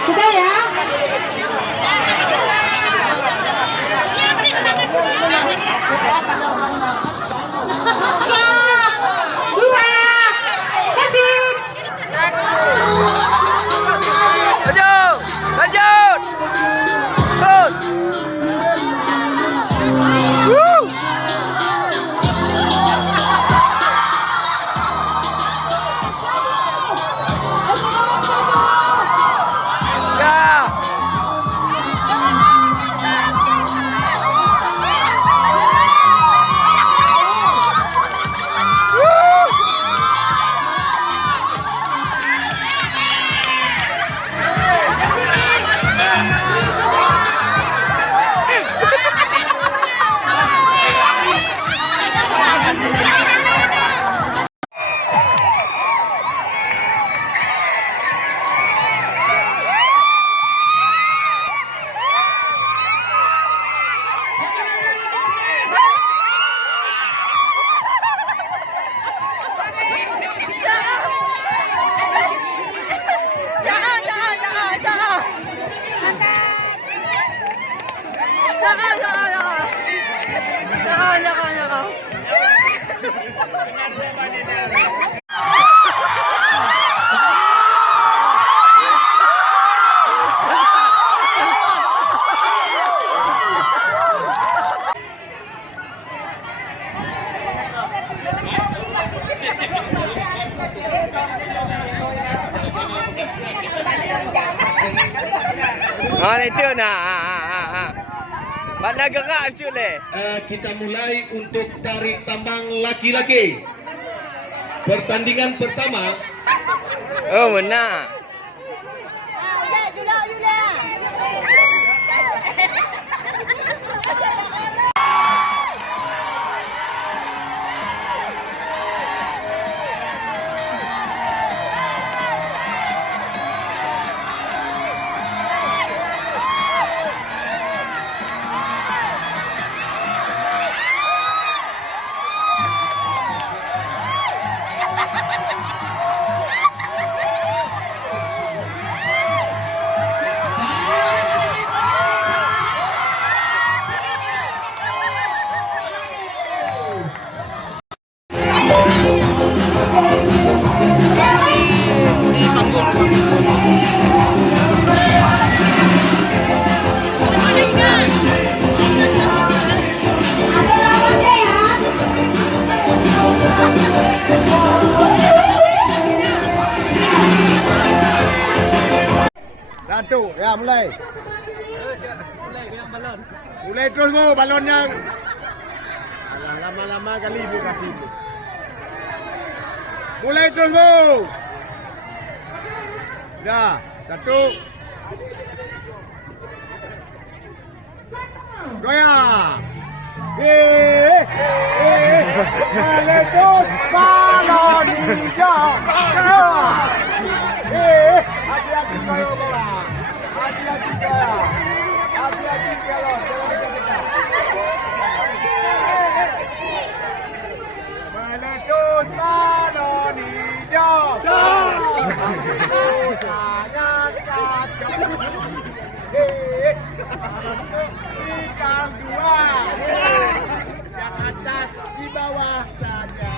Sudah ya? Dua, kasih. Lanjut, lanjut. Terus. Woo. Ya. Itu nah. Mana gerak sudah? Kita mulai untuk tarik tambang laki-laki. Pertandingan pertama. Oh, benar. Satu, ya mulai. Mulai terus go balonnya. Lama-lama kali ibu kaki ibu. Mulai terus go. Dah, satu. Goyang. Mulai terus balon hijau. Hati-hati kalau bola. Hati-hati kalau. Hati-hati kalau. Meletus balon hijau. Sangat kacau. Ikan dua. Yang atas di bawah saja.